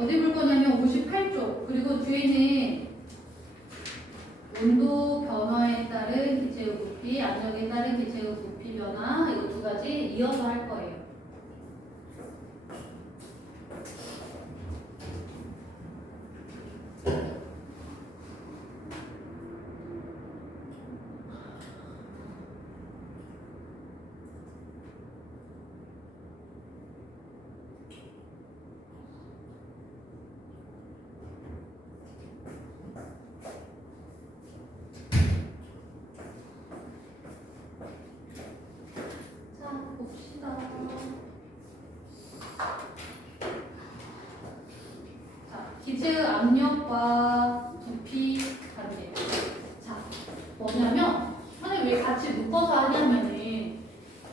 어디 볼 거냐면 58쪽. 그리고 뒤에는 온도 변화에 따른 기체의 부피, 압력에 따른 기체의 부피 변화, 이거 두 가지 이어서 할 거예요. 봅시다. 자, 기체의 압력과 부피 관계. 자, 뭐냐면 선생님 왜 같이 묶어서 하냐면은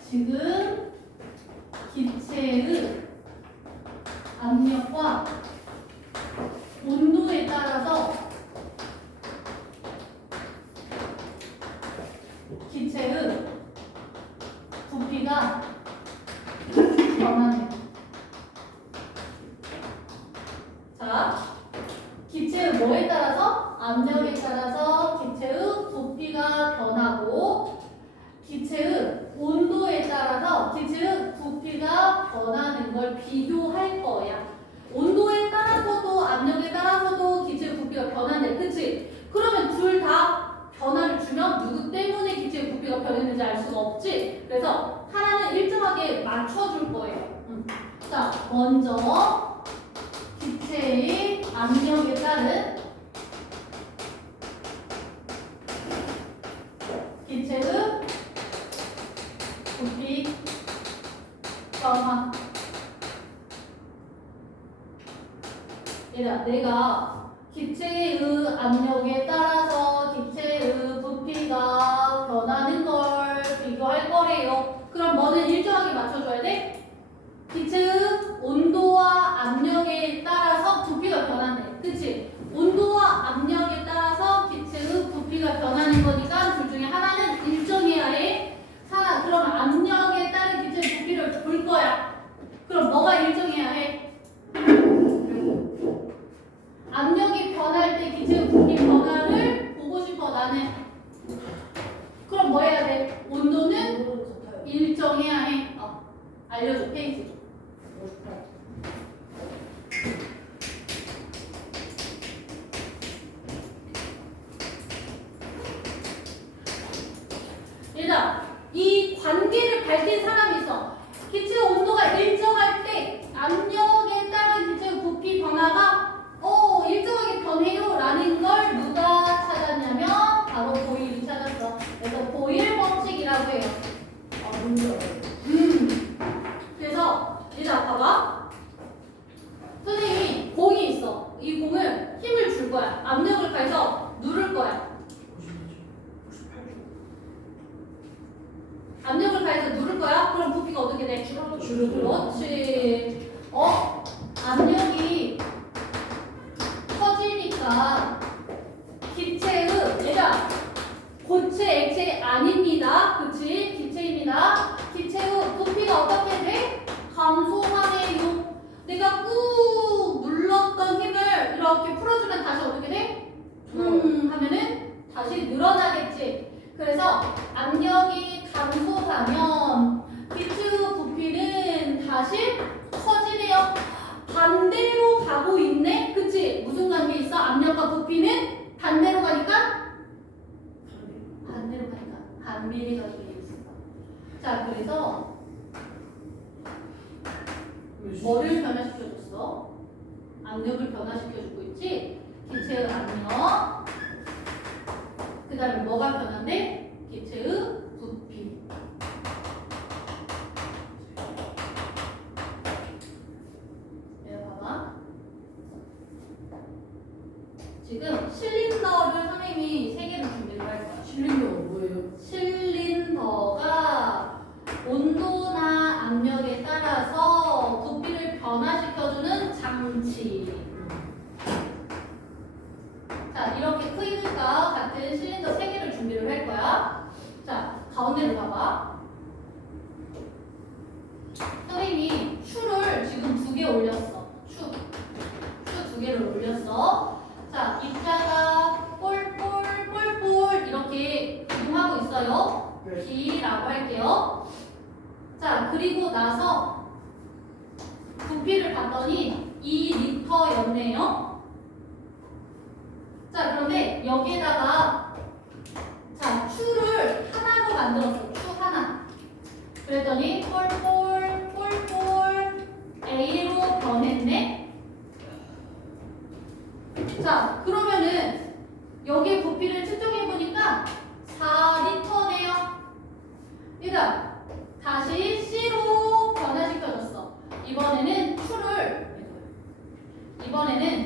지금 기체의 압력과 온도에 따라서 기체의 부피가 변하네요. 자, 기체의 뭐에 따라서? 압력에 따라서 기체의 부피가 변하고 기체의 온도에 따라서 기체의 부피가 변하는 걸 비교할 거야. 온도에 따라서도 압력에 따라서도 기체의 부피가 변한대. 그치? 그러면 둘 다 변화를 주면 누구 때문에 기체의 부피가 변했는지 알 수가 없지? 그래서 하나는 일정하게 맞춰줄 거예요. 자, 먼저 기체의 압력에 따른 기체의 부피 변화. 얘들아, 내가 기체의 압력에 따라서 기체의 부피가 변하는 걸 비교할 거래요. 그럼 뭐는 일정하게 맞춰줘야 돼? 기체의 온도와 압력에 따라서 부피가 변한대. 그치? 온도와 압력에 따라서 기체의 부피가 변하는 거니까 둘 중에 하나는 일정해야 해. 그럼 압력에 따른 기체의 부피를 볼 거야. 그럼 뭐가 일정해야 해? 압력이 변할 때 기체의 부피 변화를 보고 싶어 나는. 그럼 뭐 해야 돼? 온도는 일정해야 해. 알려줘. 페이지. 얘들아, 이 관계를 밝힌 사람이 있어. 기체의 온도가 일정할 때 압력에 따른 기체의 부피 변화가 일정하게 변해요 라는 걸 누가 찾았냐면 바로 보일이 찾았어. 그래서 보일 법칙이라고 해요. 그래서 얘들아 봐봐. 선생님이 공이 있어. 이 공을 힘을 줄 거야. 압력을 가해서 누를 거야. 압력을 가해서 누를 거야. 그럼 부피가 어떻게 돼? 그렇지. 압력이 커지니까 기체의 얘가 고체 액체 아닙니다. 그치? 기체입니다. 기체의 부피가 어떻게 돼? 감소하네요. 내가 꾹 눌렀던 힘을 이렇게 풀어주면 다시 어떻게 돼? 하면은 다시 늘어나겠지. 그래서 압력이 감소하면 기체의 부피는 다시 커지네요. 반대로 가고 있네? 그치? 무슨 관계 있어? 압력과 부피는 반대로 가니까? 반대로 가니까 반비례 관계 있어. 자, 그래서 뭐를 변화시켜줬어? 압력을 변화시켜주고 있지? 기체의 압력. 그 다음에 뭐가 변한대? 기체의 부피. 지금 실린더를 선생님이 3개를 준비를 할 거야. 실린더가 뭐예요? 실린더가 온도나 압력에 따라서 부피를 변화시켜주는 장치. 자, 이렇게 크기가 같은 실린더 3개를 준비를 할 거야. 자, 가운데를 봐봐. 선생님이 추를 지금 2개 올렸어. 부피라고 할게요. 자, 그리고 나서 부피를 봤더니 2리터였네요. 자, 그런데 여기에다가 자, 추를 하나로 만들었어. 추 하나. 그랬더니 꼴꼴 A로 변했네. 자, 그러면은 여기 부피를 측정해 보니까 4리터네요. 얘들아, 다시 C로 변화시켜줬어. 이번에는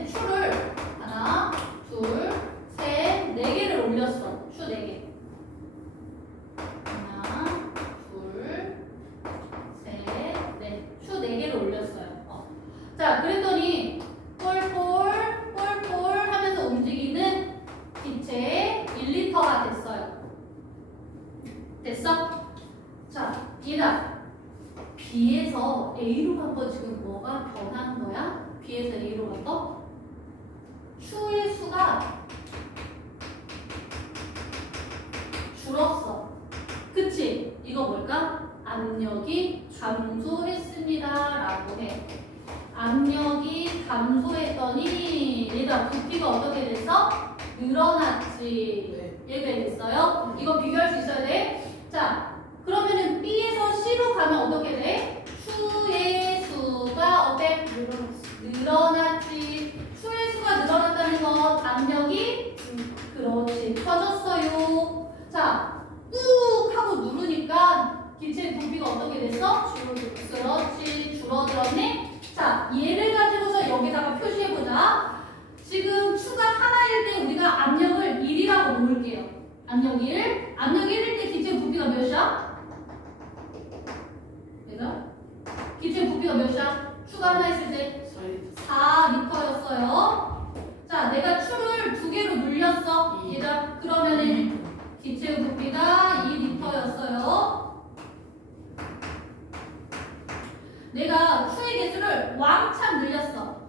추를 하나, 둘, 셋, 네 개를 올렸어. 추 네 개. 하나, 둘, 셋, 넷. 추 네 개를 올렸어요. 자, 그랬더니 꼴꼴 하면서 움직이는 기체 1리터가 됐어요. 됐어? 자, 얘들아, B에서 A로 간 거 지금 뭐가 변한 거야? B에서 A로 간 거? 추의 수가 줄었어. 그치? 이거 뭘까? 압력이 감소했습니다 라고 해. 압력이 감소했더니 얘가 부피가 어떻게 됐어? 늘어났지. 얘가 됐어요. 이거 비교할 수 있어야 돼. 자, 그러면은 B에서 C로 가면 어떻게 돼? 추의 수가 어때? 늘어났지. 추의 수가 늘어났다는 건 압력이 그렇지. 커졌어요. 자, 꾹 하고 누르니까 기체의 부피가 어떻게 됐어? 그렇지. 줄어들었네. 자, 얘를 가지고서 여기다가 표시해보자. 지금 추가 하나일 때 우리가 압력을 1이라고 놓을게요. 압력 1. 압력 1일 때 기체 부피가 몇이야? 얘가? 기체 부피가 몇이야? 추가 하나 있을 때 4리터였어요. 자, 내가 추를 두 개로 눌렸어. 얘가 그러면은 기체 부피가 2리터였어요. 내가 추의 개수를 왕창 늘렸어.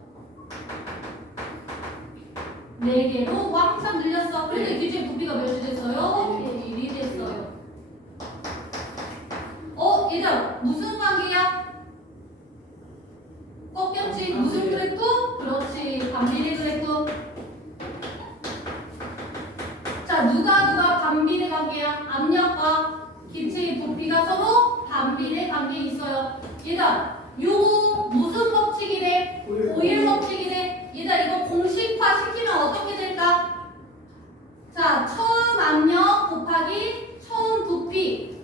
4개로 왕창 늘렸어. 그래도 기체 부피가 몇이 됐어요? 1이 됐어요. 얘들아, 무슨 관계야? 꺾였지? 무슨 그래프? 그렇지, 반비례 그래프. 자, 누가 반비례 관계야? 압력과 기체의 부피가 서로 반비례 관계에 있어요. 얘들아, 요거 무슨 법칙이래? 고일 법칙이래. 얘들아, 이거 공식화 시키면 어떻게 될까? 자, 처음 압력 곱하기 처음 부피,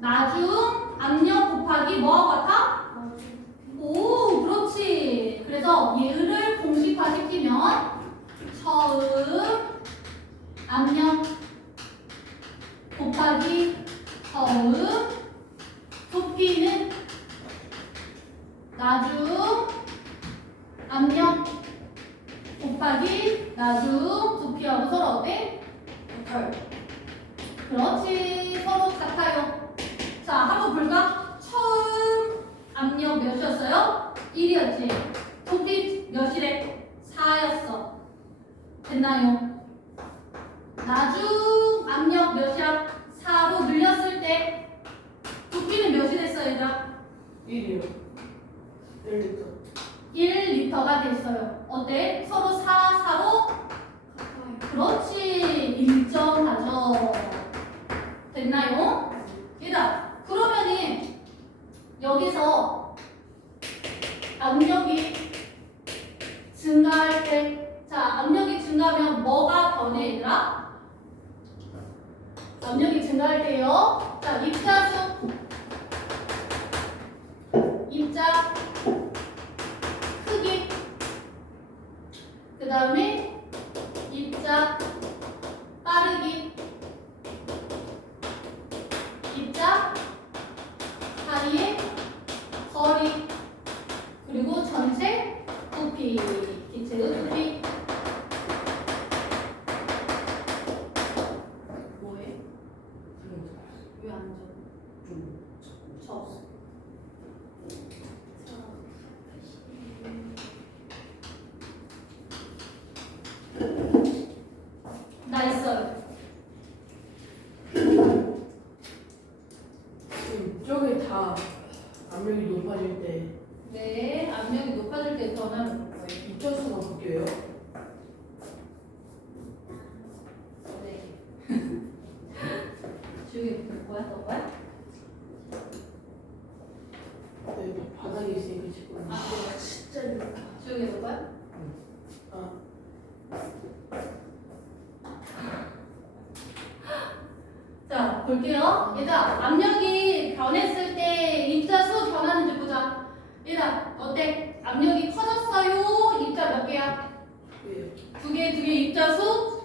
나중 압력 곱하기 뭐하고 같아? 오, 그렇지. 그래서 얘를 공식화 시키면 처음 압력 곱하기 처음 부피는 나중 압력 곱하기 나중 부피하고 서로 어때? 그렇지. 서로 같아요. 자, 한번 볼까? 처음 압력 몇이었어요? 1이었지. 부피 몇이래? 4였어. 됐나요? 나중 압력 몇이야? 4로 늘렸을 때 부피는 몇이 됐어요, 얘들아? 1이요. 1리터. 1리터가 됐어요. 어때? 서로 4로? 그렇지. 일정하죠. 됐나요? 얘들아, 그러면은 여기서 압력이 증가할 때, 자, 압력이 증가하면 뭐가 변해, 얘들아? 압력이 증가할 때요. 자, 입자 크기, 그 다음에 입자 빠르기, 입자 사이의 거리, 그리고 전체 부피, 기체의 부피. 뭐해? 왜 안 져? 져. 나 있어요. 다 압력이 높아질 때 네, 압력이 높아질 때 변화는 거예요. 입자수가 바뀌어요? 네. 지우개 붙을 거야? 너 거야? 네, 바닥에 있으니까 지금. 아, 진짜 힘들다. 지우개 넣을 거야? 아, 자, 볼게요. 얘들아, 압력이 변했을 때 입자수 변하는지 보자. 얘들아, 어때? 압력이 커졌어요? 입자 몇 개야? 왜요? 두 개, 입자수?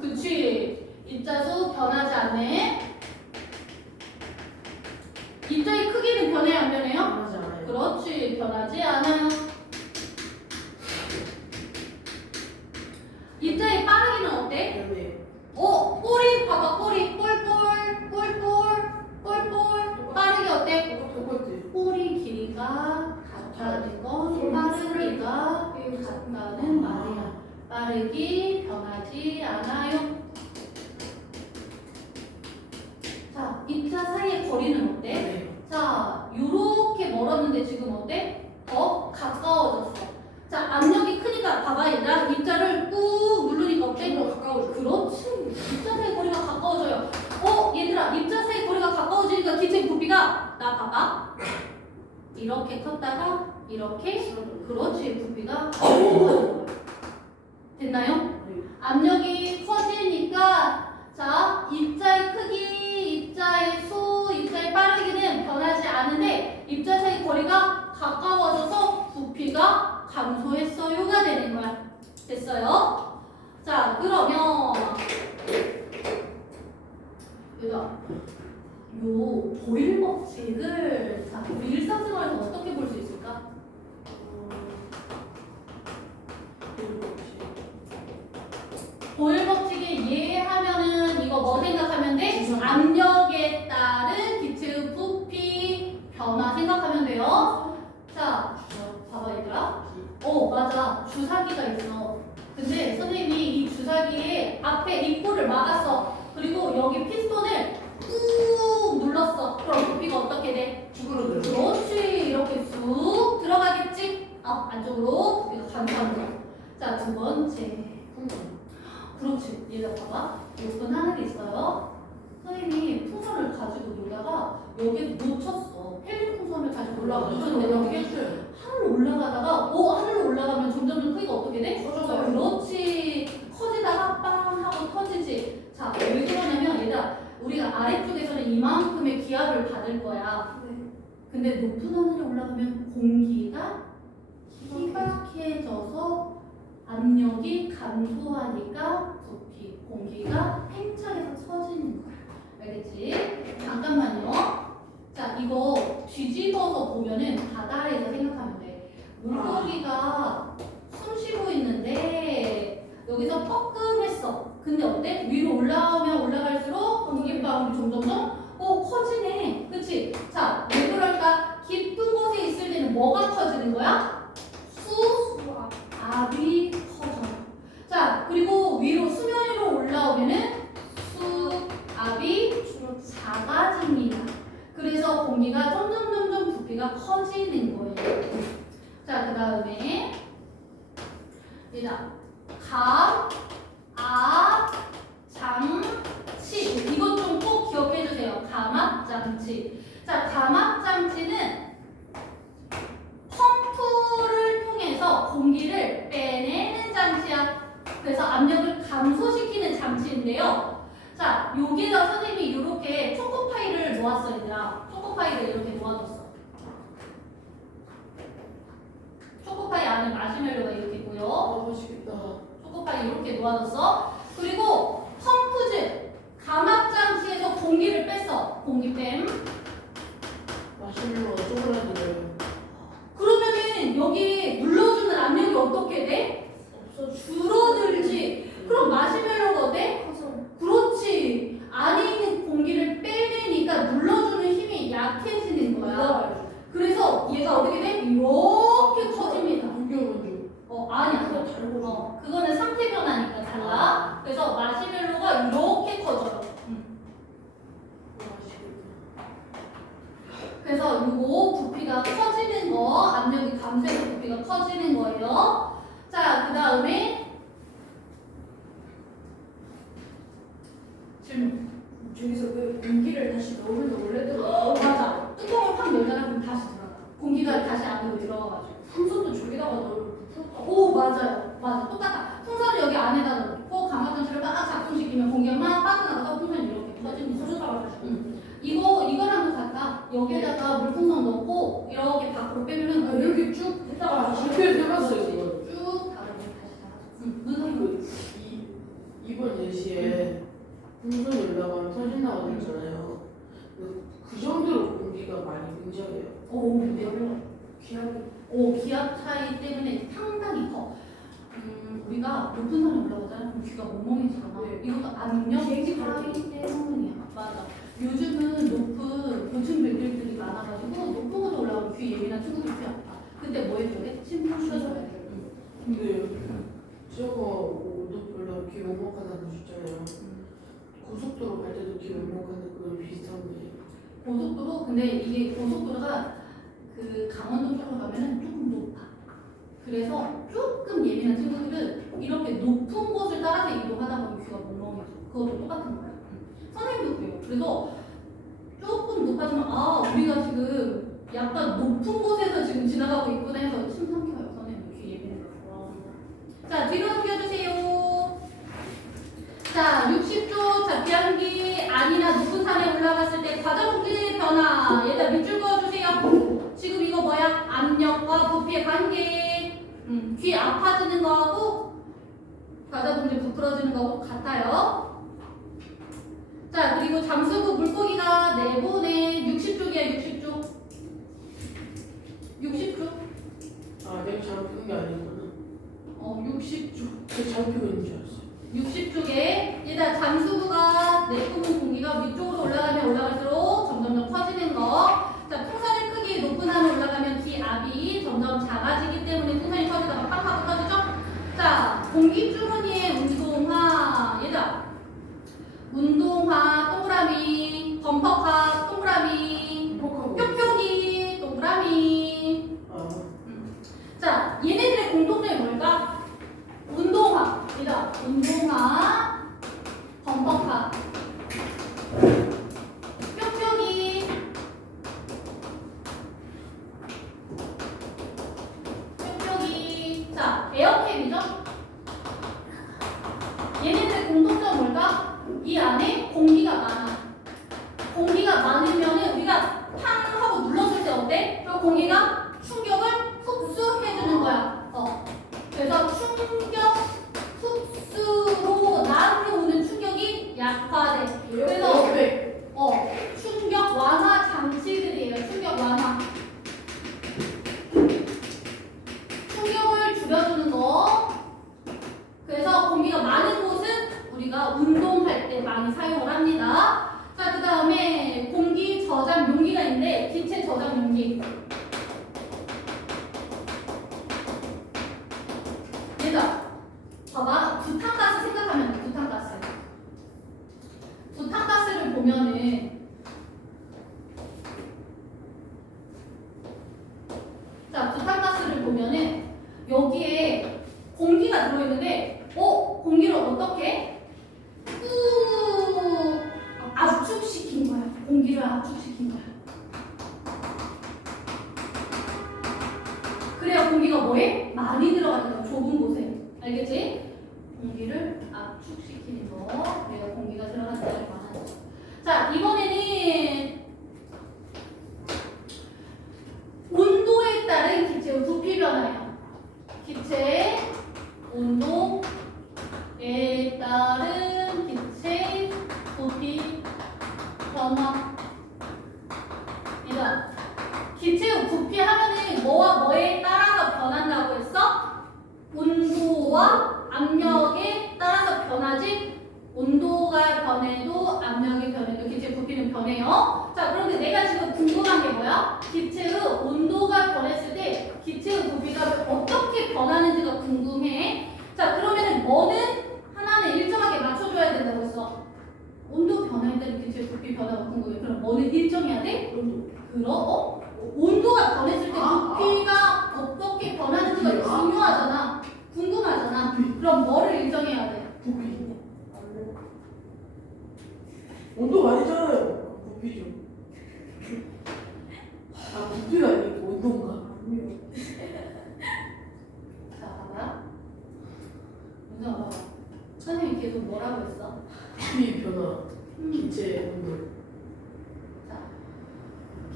그치. 입자수 변하지 않네. 입자의 크기는 변해요, 안 변해요? 하지 않아요. 그렇지. 변하지 않아요. 입자의 빠르기는 어때? 그다음에 꼬리 봐봐. 꼬리. 뿔뿔. 빠르기 어때? 똑같아. 꼬리 길이가 같다는 건 빠르기가 같다는 말이야. 빠르기 변하지 않아요. 자, 입자 사이의 거리는 어때? 네. 자, 요렇게 멀었는데 지금 어때? 더 가까워졌어. 자, 압력이 크니까 봐봐 얘들아. 입자를 꾹 누르니까 어때? 좀더 가까워져. 그렇지. 입자 사이 거리가 가까워져요. 얘들아, 입자 사이 거리가 가까워지니까 기체 부피가 나 봐봐. 이렇게 컸다가 이렇게 그렇지. 부피가 됐나요? 네. 압력이 커지니까 자, 입자의 크기, 입자의 수, 입자의 빠르기는 변하지 않은데 입자 사이 거리가 가까워져서 부피가 감소했어요가 되는 거야. 됐어요? 자, 그러면 얘들아, 요 보일 법칙을 자, 우리 일상생활에서 어떻게 볼 수 있을까? 보일 법칙에 이해하면은 이거 뭐 생각하면 돼? 압력에 따른 기체의 부피 변화 생각하면 돼요. 자, 봐봐 얘들아. 맞아. 주사기가 있어. 근데 선생님이 이 주사기에 앞에 입구를 막았어. 그리고 여기 피스톤을 꾹 눌렀어. 그럼 부피가 어떻게 돼? 죽으로 들어. 그렇지. 이렇게 쑥 들어가겠지? 안쪽으로 부피가 감소하는 거야. 자, 두 번째. 그렇지. 얘가 봐봐. 높은 하늘이 있어요. 선생님이 풍선을 가지고 놀다가 여기에 놓쳤어. 헬륨 풍선을 가지고 올라갔는데 여기 하늘로 올라가다가 하늘로 올라가면 점점 크기가 어떻게 돼? 커져요. 그렇지. 커지다가 빵 하고 터지지. 자, 왜 그러냐면 얘들아, 우리가 아래쪽에서는 이만큼의 기압을 받을 거야. 근데 높은 하늘에 올라가면 공기가 희박해져서 압력이 감소하니까 부피, 공기가 팽창해서 처지는 거야. 알겠지? 잠깐만요. 자, 이거 뒤집어서 보면은 바다에서 생각하면 돼. 물고기가 숨 쉬고 있는데 여기서 뻐끔했어. 근데 어때? 위로 올라오면 올라갈수록 공기방울이 점점점 커지네. 그치? 자, 왜 그럴까? 깊은 곳에 있을 때는 뭐가 커지는 거야? 압이 커져. 자, 그리고 위로 수면 위로 올라오면은 압이 작아집니다. 그래서 공기가 점점 부피가 커지는 거예요. 자, 그 다음에 얘들아, 감, 압, 장치. 이것 좀 꼭 기억해 주세요. 감압 장치. 자, 감압 장치는 펌프를 통해서 공기를 빼내는 장치야. 그래서 압력을 감소시키는 장치인데요. 자, 여기다 선생님이 이렇게 초코파이를 놓았어, 얘들아. 초코파이를 이렇게 놓아뒀어. 초코파이 안에 마시멜로가 이렇게 있고요. 맛있겠다. 초코파이 이렇게 놓아뒀어. 그리고 펌프즈, 감압 장치에서 공기를 뺐어. 공기 뺨. 마시멜로가 쪼그라들어요. 그러면은 여기 눌러주는 압력이 어떻게 돼? 줄어들지. 그럼 마시멜로가 어때? 그렇지. 안에 있는 공기를 빼내니까 눌러주는 힘이 약해지는 거야. 그래서 얘가 어떻게 돼? 이렇게 커집니다. 물겨가지고. 아니야. 그거 다른 거지. 그거는 상태 변화니까 달라. 그래서 마시멜로가 이렇게 커져요. 맛있겠다. 그래서 요거 부피가 커지는 거, 압력이 감소해서 부피가 커지는 거예요. 자, 그 다음에 질문. 저기서 그 공기를 다시 넣으면 원래대로 맞아. 뚜껑을 확 열잖아. 그럼 다시 들어가. 공기가 다시 안으로 들어가가지고. 풍선도 저기다가 넣으면 부풀었다. 오, 맞아요. 맞아. 똑같아. 풍선을 여기 안에다 넣고 강화전체를 막 작동시키면 공기가 막 빠져나가서 풍선이 이렇게 터지는 거죠. 이거랑도 같다. 여기에다가 물풍선 넣고 이렇게 밖으로 빼면은 아, 이렇게 쭉 했다가 실패를 해봤어요 이거. 쭉 다르게 다시 나가죠. 무슨 소리? 이번 예시에 풍선이 올라가면 터진다고 했잖아요. 그 정도로 공기가 많이 굉장해요. 오, 근데요. 기압이 기압 차이 때문에 상당히 커. 우리가 높은 산에 올라가잖아. 그럼 귀가 멍멍해지잖아. 네. 이것도 압력 비행기 차이 때문이야. 맞아. 요즘은 높은 고층 빌딩들이 많아가지고 높은 곳에 올라가면 귀 예민한 친구들이 귀 아파. 근데 뭐 해줘야 돼? 침통 쉬어줘야 돼. 근데 저거 오도별로 귀 먹먹하다는 거 있잖아요. 고속도로 갈 때도 귀 먹먹하는 그거 비슷한데. 고속도로 근데 이게 고속도로가 그 강원도 쪽으로 가면은 조금 높아. 그래서 조금 예민한 친구들은 이렇게 높은 곳을 따라서 이동하다 보면 귀가 멍멍해져. 그것도 똑같은 거야. 선생님도 그래요. 그래서 조금 높아지면 우리가 지금 약간 높은 곳에서 지금 지나가고 있구나 해서 침 삼켜요. 선생님 귀 예민해서. 자, 뒤로 넘겨주세요. 자, 60조. 자, 비행기 아니나 높은 산에 올라갔을 때 과자 공기의 변화. 얘들아 밑줄 그어주세요. 지금 이거 뭐야? 압력과 부피의 관계. 귀 아파지는 거하고 과자 공기 부풀어지는 거하고 같아요. 자, 그리고 잠수부 물고기가 내보내 60쪽이야. 60쪽. 60쪽. 아, 내가 잡힌 게 아니구나. 60쪽. 그 잡히고 있는 줄 알았어. 60쪽에 얘들아 잠수부가 내뿜은 공기가 위쪽으로 올라가면 올라갈수록 점점 커지는 거. 자, 풍선의 크기 높은 산에 올라가면 기압이 점점 작아지기 때문에 풍선이 커지다가 팍 하고 터지죠. 자, 공기 주머니의 운동화. 얘들아 운동화 동그라미, 범퍼카 동그라미, 퍽하고. 뾱뾱이 동그라미. 아, 자, 얘네들의 공통점이 뭘까? 운동화. 얘들아 운동화, 범퍼카, 뾱뾱이. 뾱뾱이. 자, 에어캡이죠? 얘네들의 공통점 뭘까? 이 안에 공기가 많아. 공기가 많으면 우리가 팡 하고 눌렀을 때 어때? 그 공기가 충격을 흡수해주는 거야. 그래서 충격 흡수로 나한테 오는 충격이 약화돼. 그래서 충격 완화 장치들이에요. 충격 완화. 충격을 줄여주는 거. 그래서 공기가 많은 곳은 우리가 운동할 때 많이 사용을 합니다. 자, 그 다음에 공기 저장 용기가 있는데 기체 저장 용기. 얘들아, 봐봐. 부탄가스 생각하면 돼. 부탄가스. 부탄가스를 보면은 자, 부탄가스를 보면은 여기에 공기가 들어있는데 공기를 어떻게? 꾹 압축시킨 거야. 공기를 압축시킨 거야. 그래야 공기가 뭐해? 많이 들어가는 거야. 좁은 곳에. 알겠지? 공기를 압축시키는 거. 그래야 공기가 들어가는 데가 많아져. 자, 이번에는 온도에 따른 기체의 부피 변화예요. 기체 온도에 따른 기체 부피 변화. 얘들아, 기체의 부피 하면은 뭐와 뭐에 따라서 변한다고 했어? 온도와 압력에 따라서 변하지. 온도가 변해도 압력이 변해도 기체 부피는 변해요. 자, 그런데 내가 지금 궁금한 게 뭐야? 기체의 온도가 변했을 때 기체의 부피가 어떻게 변하는지가 궁금해. 자, 그러면은 뭐는 하나는 일정하게 맞춰줘야 된다고 했어. 온도 변화에 따른 기체의 부피 변화가 궁금해. 그럼 뭐는 일정해야 돼? 온도. 온도가 변했을 때 아, 부피가 어떻게 변하는지가 중요하잖아. 궁금하잖아. 그럼 뭐를 일정해야 돼? 부피. 온도가 아니잖아요. 부피죠. 아, 부피가 아니고 온도인가? 자, 봐봐. 문정아 봐봐. 선생님이 계속 뭐라고 했어? 부피 변화. 기체 온도. 자,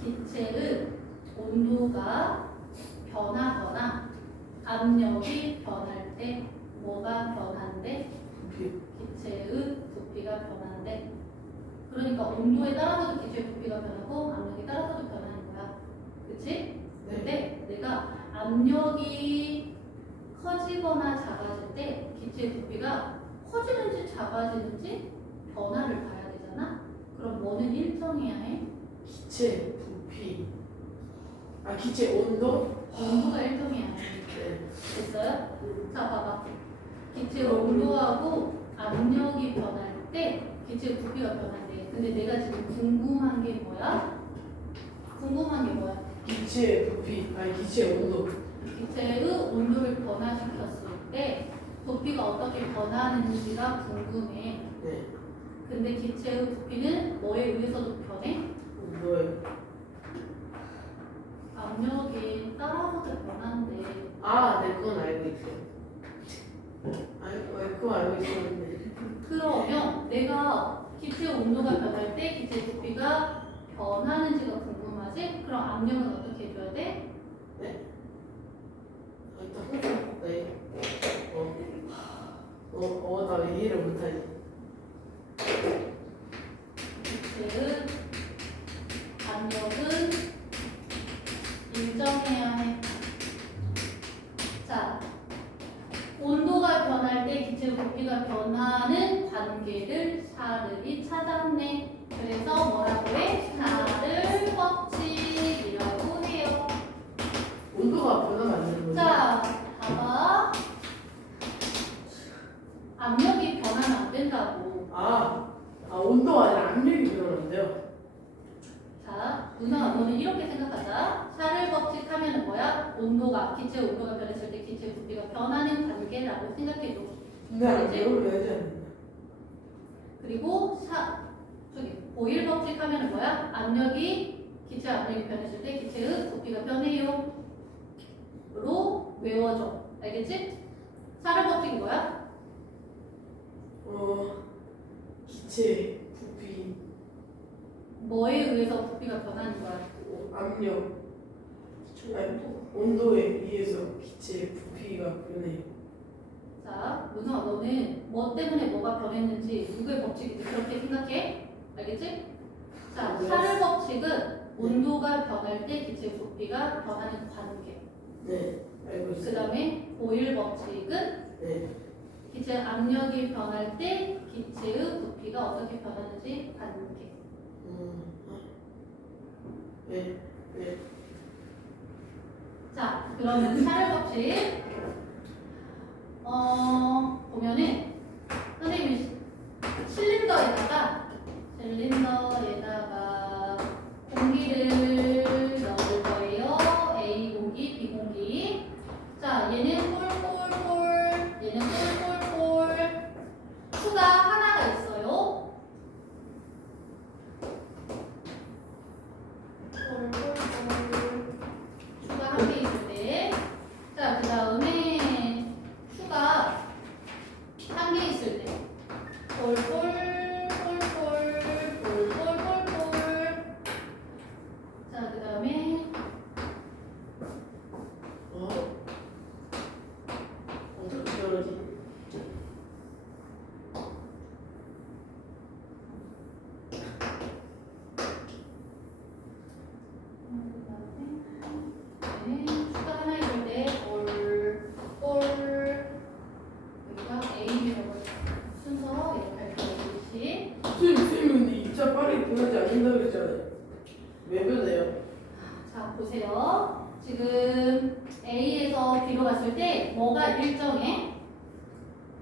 기체의 온도가 변하거나 압력이 변할 때 뭐가 변한대? 부피. 기체의 부피가 변한대. 그러니까 온도에 따라서도 기체의 부피가 변하고 압력에 따라서도 변하는 거야. 그치? 근데 내가 압력이 커지거나 작아질 때 기체의 부피가 커지는지 작아지는지 변화를 봐야 되잖아? 그럼 뭐는 일정해야 해? 기체 부피. 아, 기체 온도? 온도가 일정해야 해. 네. 됐어요? 자, 봐봐. 기체의 온도하고 압력이 변할 때 기체의 부피가 변한대. 근데 내가 지금 궁금한 게 뭐야? 궁금한 게 뭐야? 기체 부피. 아니, 기체 온도. 기체의 온도를 변화시켰을 때 부피가 어떻게 변하는지가 궁금해. 네. 근데 기체의 부피는 뭐에 의해서도 변해? 온도에. 압력에 따라서도 변한대. 아, 네, 그건 알고 있어요. 아니, 그건 알고 있었는데. 그러면 내가 기체의 온도가 변할 때 기체의 부피가 변하는지가 궁금하지? 그럼 압력은 어떻게 해줘야 돼? 일단, 네. 나 이해를 못하지. 기체의 압력은 일정해야 해. 자, 온도가 변할 때 기체의 부피가 변하는 관계를 샤를이 찾았네. 그래서 뭐라고 해? 샤를 법칙이라고 해요. 온도가 변하면 안 되는 거죠? 자, 봐봐. 압력이 변하면 안 된다고. 온도가 아니라 압력이 변하는데요. 자, 누나 너는 이렇게 생각하자. 샤를 법칙 하면은 뭐야? 온도가, 기체 온도가 변했을 때 기체 부피가 변하는 관계라고 생각해줘. 근데 안 알지? 배워야지 않나? 그리고 보일 법칙 하면은 뭐야? 압력이, 기체 압력이 변했을 때 기체의 부피가 변해요. 로 외워줘. 알겠지? 샤를 법칙이 뭐야? 기체 부피 뭐에 의해서 부피가 변하는 거야? 압력 아니, 온도에 의해서 기체 부피가 변해요. 자, 문성아 너는 뭐 때문에 뭐가 변했는지 누구의 법칙인지 그렇게 생각해? 알겠지? 자, 네. 샤를 법칙은 온도가 변할 때 기체 부피가 변하는 관계. 네, 알고 그 있어요. 다음에 보일 법칙은 네, 기체 압력이 변할 때 기체의 부피가 어떻게 변하는지 관계. 네, 네. 자, 그러면 샤를 법칙 보면은 선생님이 실린더에다가 공기를 넣을 거예요. A 공기, B 공기. 자, 얘는 꼴꼴꼴, 얘는 꼴꼴꼴. 수가 하나가 있어요. 꼴꼴꼴. 수가 한 개 있을 때. 자, 그 다음에 수가 한 개 있을 때. 꼴꼴꼴꼴꼴꼴꼴꼴. 자, 그 다음에 어떻게 변하지? 수가 하나 있을 때 여기가 A, B라고 순서 이렇게 할 거듯이. 선생님 근데 입자 빠르게 변하지 않는다고 그랬잖아요. 왜 변해요? 자, 보세요. 지금 A에서 B로 갔을 때 뭐가 일정해?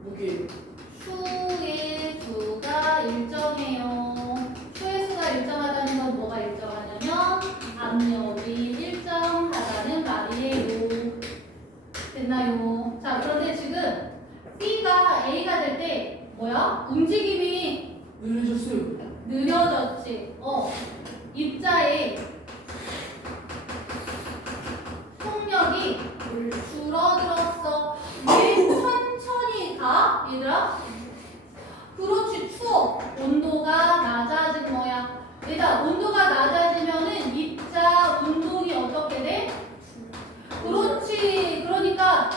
무게. 수의 수가 일정해요. 수의 수가 일정하다는 건 뭐가 일정하냐면 얘들아 움직임이 느려졌어요. 느려졌지. 입자의 속력이 줄어들었어. 왜 천천히 가? 얘들아? 그렇지, 추워. 온도가 낮아진 거야. 얘들아, 온도가 낮아지면은 입자 운동이 어떻게 돼? 그렇지. 그러니까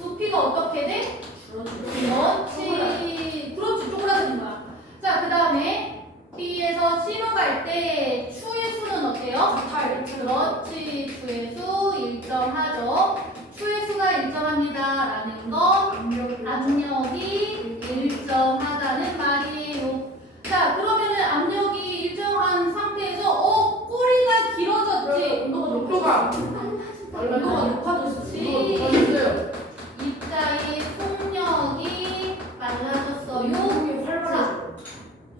부피가 어떻게 돼? 그렇지. 그렇지. 쪼그라드는 거야. 자, 그 다음에 B에서 C로 갈 때 추의 수는 어때요? 그렇지. 추의 수 일정하죠. 추의 수가 일정합니다라는 건 압력이 일정하다는 말이에요. 자, 그러면은 압력이 일정한 상태에서 꼬리가 길어졌지. 온도가 온도가 높아졌지. 높아졌어요. 입자의 속력이 빨라졌어요. 자,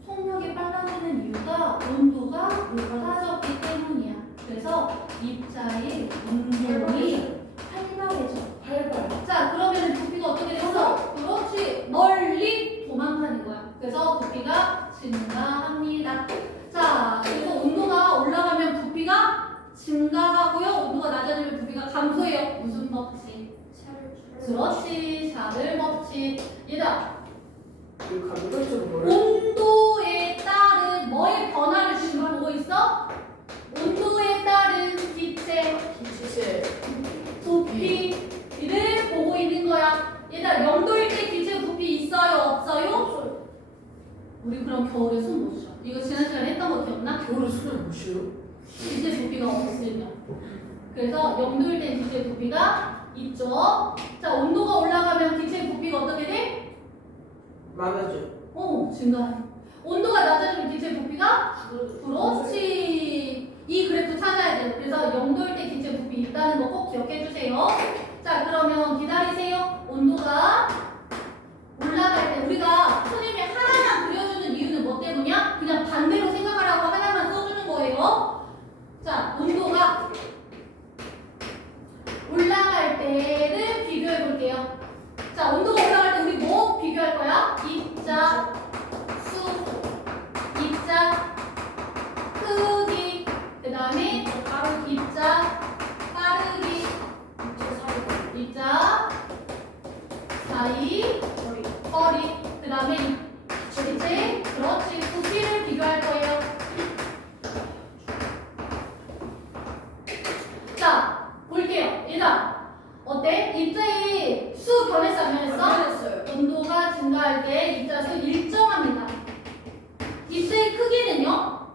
속력이 빨라지는 이유가 온도가 높아졌기 때문이야. 그래서 입자의 운동이 활발해져. 활발. 자, 그러면 부피가 어떻게 됐어? 그렇지. 멀리 도망가는 거야. 그래서 부피가 증가합니다. 자, 그래서 온도가 올라가면 부피가 증가하고요. 온도가 낮아지면 부피가 감소해요. 무슨 법칙? 그렇지. 샤를 법칙. 얘들아, 이거 가격적으로 뭐래? 온도에 따른 뭐의 변화를 지금 보고 있어? 온도에 따른 기체 기체. 부피를 보고 있는 거야. 얘들아, 0도일 때 기체 부피 있어요? 없어요? 우리 그럼 겨울에 숨 못 쉬어. 이거 지난 시간에 했던 거 기억나? 겨울에 숨을 못 쉬어요? 기체 부피가 없으면. 그래서 0도일 때 기체 부피가 있죠. 자, 온도가 올라가면 기체 부피가 어떻게 돼? 많아져. 증가해. 온도가 낮아지면 기체 부피가 그렇지. 이 그래프 찾아야 돼요. 그래서 0도일 때 기체 부피 있다는 거 꼭 기억해 주세요. 자, 그러면 기다리세요. 온도가 올라갈 때 우리가 선생님이 하나만 그려주는 이유는 뭐 때문이야? 그냥 반대로 생각하라고 하나만 써주는 거예요. 자, 온도가 올라갈 때를 비교해 볼게요. 자, 온도가 올라갈 때 우리 뭐 비교할 거야? 입자 수, 입자 크기, 그 다음에 입자 빠르기, 입자 사이, 거리, 그 다음에 이제 그렇지 부피를 비교할 거예요. 자, 볼게요. 얘들아, 어때? 입자의 수 변했어 안 변했어? 온도가 증가할 때 입자 수 일정합니다. 입자의 크기는요?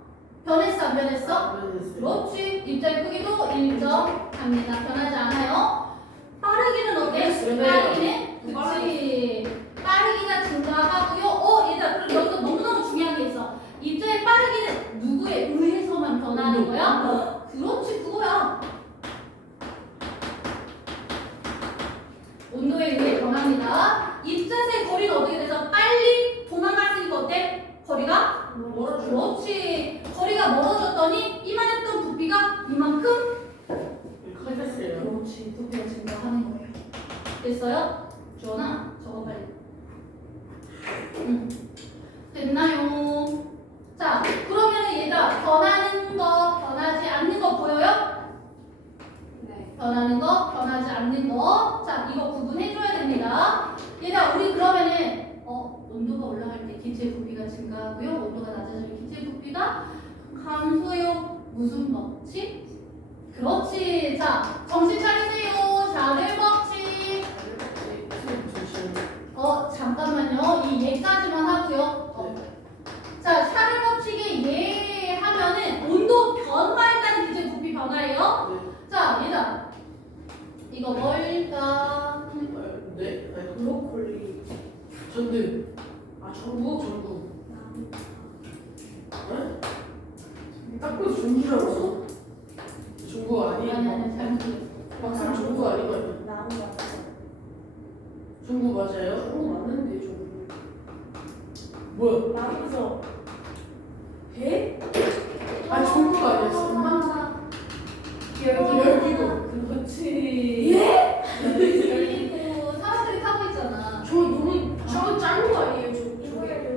변했어 안 변했어? 그렇지. 입자의 크기도 일정합니다. 변하지 않아요. 빠르기는 어때? 빠르기는 그렇지. 빠르기가 증가하고요. 얘들아, 그럼 여기서 너무너무 중요한 게 있어. 입자의 빠르기는 누구에 의해서만 변하는 거야? 그렇지, 그거야. 온도에 의해 변합니다. 입자의 거리가 어떻게 돼서 빨리 도망갔으니까 어때? 거리가? 그렇지. 거리가 멀어졌더니 이만했던 부피가 이만큼 커졌어요. 그렇지. 부피가 증가하는 거예요. 됐어요? 주원아, 저거 빨리. 됐나요? 자, 그러면은 얘들아, 변하는 거, 변하지 않는 거 보여요? 네. 변하는 거, 변하지 않는 거. 자, 이거 구분해줘야 됩니다. 얘들아, 우리 그러면은 온도가 올라갈 때 기체 부피가 증가하고요. 온도가 낮아지면 기체 부피가 감소해요. 무슨 법칙? 그렇지. 자, 정신 차리세요. 샤넬 법칙. 잠깐만요. 이 얘까지만 하고요. 자, 샤넬 법칙에 얘 하면은 온도 변화에 따른 기체 부피 변화예요. 자, 얘들아, 이거 뭘까? 네? 아니, 브로콜리. 전등. 전구? 전구. 딱 봐도 전구라고. 전구 아니, 아니에요? 잘못 들었어. 막상 전구 아니거든요. 나무 같아. 전구 맞아요? 전구 맞는데 전구. 뭐야? 나무에서 배? 아, 전구가 아니었어. 열기구. 그렇지. 예? 그리고 사람들이 타고 있잖아. 저 너무 저거 작은 거 아니에요? 저게.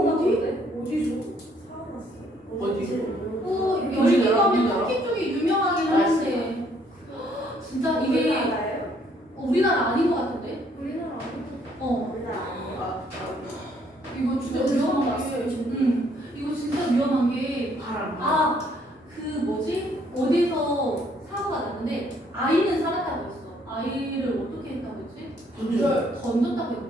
어디서? 사고 났어요. 어디? 열기감이 우리나라? 터키 쪽이 유명하긴 한데 진짜 이게 알아요? 우리나라 아닌 것 같은데? 우리나라 아니고. 어 우리나라 아니에요. 이거 진짜 위험한 게 이거 진짜 위험한 게 바람. 그 뭐지? 어디서 사고가 났는데 아이는 살았다고 했어. 아이를 어떻게 했다고 했지? 던졌다고 했고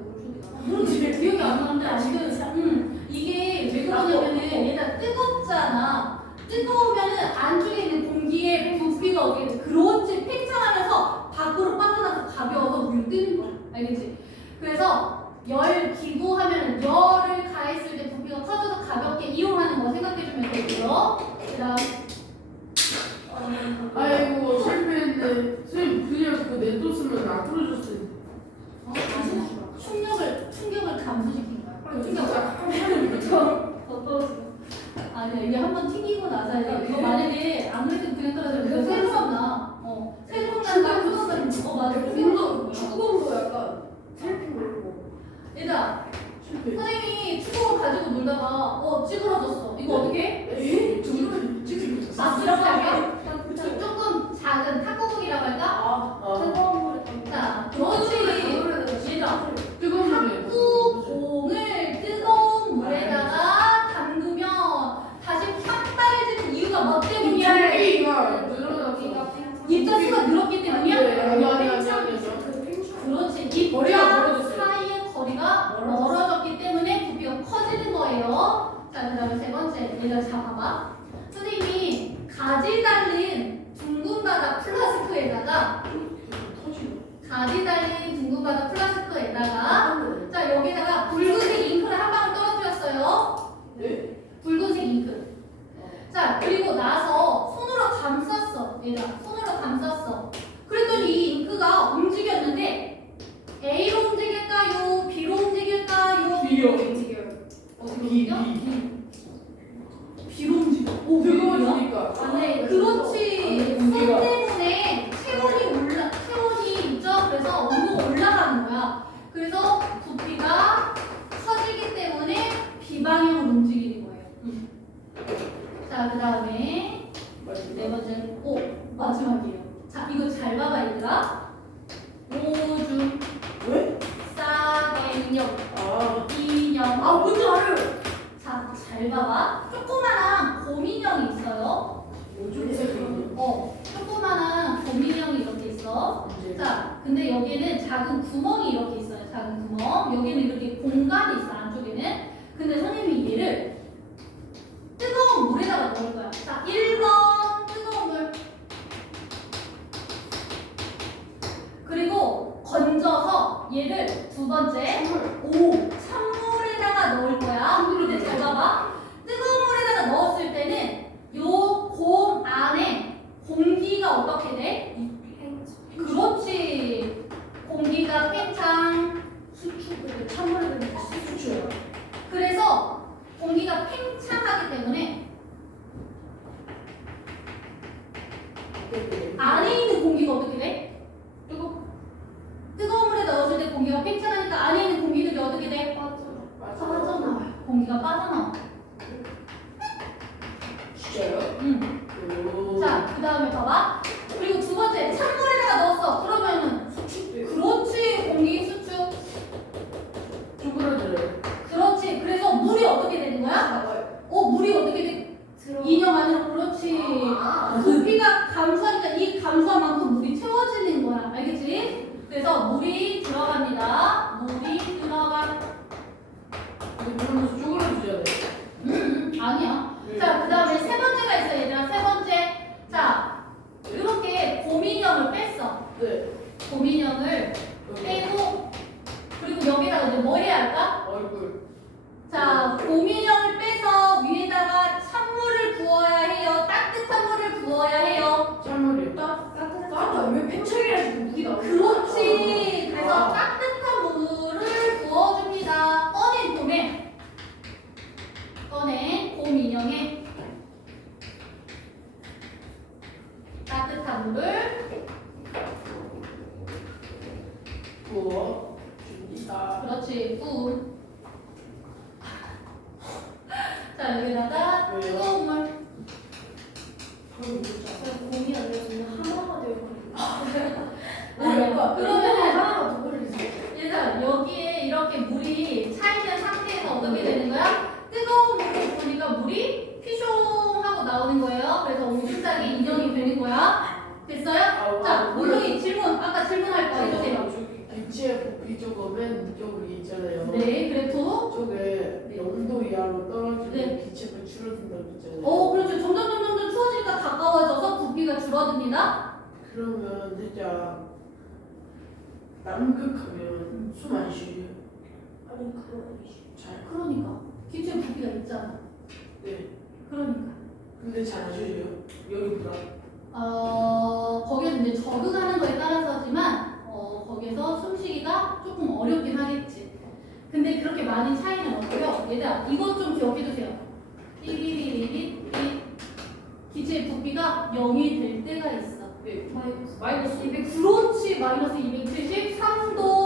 그렇지 기억이 안 나는데 아무튼 이게 왜 그러냐면은 얘가 뜨겁잖아. 뜨거우면은 안쪽에 있는 공기에 부피가 오게 돼. 그렇지 팽창하면서 밖으로 빠져나서 가벼워서 위로 뜨는 거야. 알겠지? 그래서 열 기구 하면은 열을 가했을 때 부피가 커져서 가볍게 이용하는 거 생각해주면 되고요. 그다음 아이고 실패했네. 선생님 그냥 그 냅둬 쓰면 안 부러졌을 텐데. 충격을 감소시킨 거야. 충격. 더 떨어져. 아니야 이게 한번 튕기고 나서 이거 만약에 안 그랬으면 그냥 떨어지면 이거 새로 나. 새로 난다. 맞아. 축구공도 약간 슬픈 걸로. 얘들아 실패. 선생님이 축구를 가지고 놀다가 찌그러졌어. 이거 어떻게 해? 에이? 이렇게 할게. 조금 작은 탁구공이라고 할까? 뜨거운 물에 자, 그렇지. 얘들아 뜨거운 물에. 탁구공을 뜨거운 물에다가 담그면 다시 확 빨개지는 이유가 뭐 때문이야? 전기가 늘어나서. 입자수가 늘었기 때문이야? 아니야. 그렇지. 거리가 입자 멀어졌어요. 사이의 거리가 멀어졌기 때문에 부피가 커지는 거예요. 자, 그 다음에 세 번째. 얘들아, 자, 봐봐. 선생님이 가지 달린 둥근 바다 플라스크에다가 가지 달린 둥근 바다 플라스크에다가 자, 여기다가 붉은색 잉크를 한 방울 떨어뜨렸어요. 네? 붉은색 잉크. 자, 그리고 나서 손으로 감쌌어. 얘들아, 손으로 감쌌어. 그랬더니 이 잉크가 움직였는데 A로 움직일까요? B로 움직일까요? B요. 어디로 움직여? B로 움직여. 오, 왜 그러냐? 뜨거워지니까. 네, 그렇지. 손 공기가. 때문에 체온이 있죠? 그래서 온도가 올라가는 거야. 그래서 부피가 커지기 때문에 비방향으로 움직이는 거예요. 자, 그 다음에 네 번째, 마지막이에요. 자, 이거 잘 봐봐, 얘들아. 오줌, 왜? 싸개념, 아. 이념. 뭔지 알아요. 자, 잘 봐봐. 조그만한 곰인형이 있어요. 조그만한 곰인형이 이렇게 있어. 자, 근데 여기에는 작은 구멍이 이렇게 있어요. 작은 구멍. 여기는 이렇게 공간이 있어, 안쪽에는. 근데 선생님이 얘를 뜨거운 물에다가 넣을 거야. 자, 1번 뜨거운 물. 그리고 건져서 얘를 두 번째 찬물에다가 넣을 거야. 근데 잘 봐봐. 뜨거운 물에다가 넣었을 때는 요 곰 안에 공기가 어떻게 돼? 그렇지. 공기가 팽창. 찬물에 넣으면 수축. 그래서 공기가 팽창하기 때문에 안에 있는 공기가 어떻게 돼? 뜨거운 물에 넣었을 때 공기가 팽창하니까 안에 있는 공기들이 어떻게 돼? 빠져나와. 공기가 빠져나와. 진짜요? 응. 오. 자, 그 다음에 봐봐. 그리고 두 번째, 찬물에다가 넣었어. 그러면은 그렇지. 공기 수축. 쭈그러들어요. 그렇지. 그래서 물이 어떻게 되는 거야? 물이 어떻게 돼? 인형 안으로. 그렇지. 부피가 감소하니까 이 감소한 만큼 물이 채워지는 거야. 알겠지? 그래서 물이 들어갑니다. 물이 들어가. 근데 물면서 쭈그러지잖아요. 아니야. 자, 그 다음에 세 번째가 있어, 얘들아. 세 번째. 자, 이렇게 곰인형을 뺐어. 네. 곰인형을 빼고, 그리고 여기다가 이제 뭐 해야 할까? 얼굴. 자, 곰인형을 빼서 위에다가 찬물을 부어야 해요. 따뜻한 물을 부어야 해요. 찬물이요. 따뜻하다. 왜 팽창이라서 물이 나오는 거야? 그렇지. 그래서 따뜻한 물을 부어줍니다. 꺼낸 곰 인형에 자, 여기다가 왜요? 뜨거운 물. 방금 묻자. 제가 공이 아니라 하나가 되어버리고. 그러면은 하나가 더 걸리지. 얘들아, 여기에 이렇게 물이 차 있는 상태에서 어떻게 되는 거야? 뜨거운 물을 부으니까 물이 피숑 하고 나오는 거예요. 그래서 오줌싸기 인정이 되는 거야. 됐어요? 자, 물론 질문, 아까 질문할 거 해주세요. 저기 기체 부피 저거 맨 저기 있잖아요. 네, 그래도 저게 0도 이하로 떨어지면 네. 기체가 줄어든다고 했잖아요. 그렇죠. 점점 추워지니까 가까워져서 부피가 줄어듭니다. 그러면 진짜 남극하면 숨 안 쉬어요. 아니 그거 아니지. 잘. 그러니까 기체 부피가 있잖아. 네. 그러니까 근데 잘 안 쉬어요. 여기보다. 거기서 이제 적응하는 거에 따라서지만 거기서 숨쉬기가 조금 어렵긴 하겠지. 근데 그렇게 많이 차이는 없고요. 얘들아, 이것 좀 기억해두세요. 삐리리리리 기체의 부피가 0이 될 때가 있어. 네. 마이너스 200. 그렇지. 마이너스 273도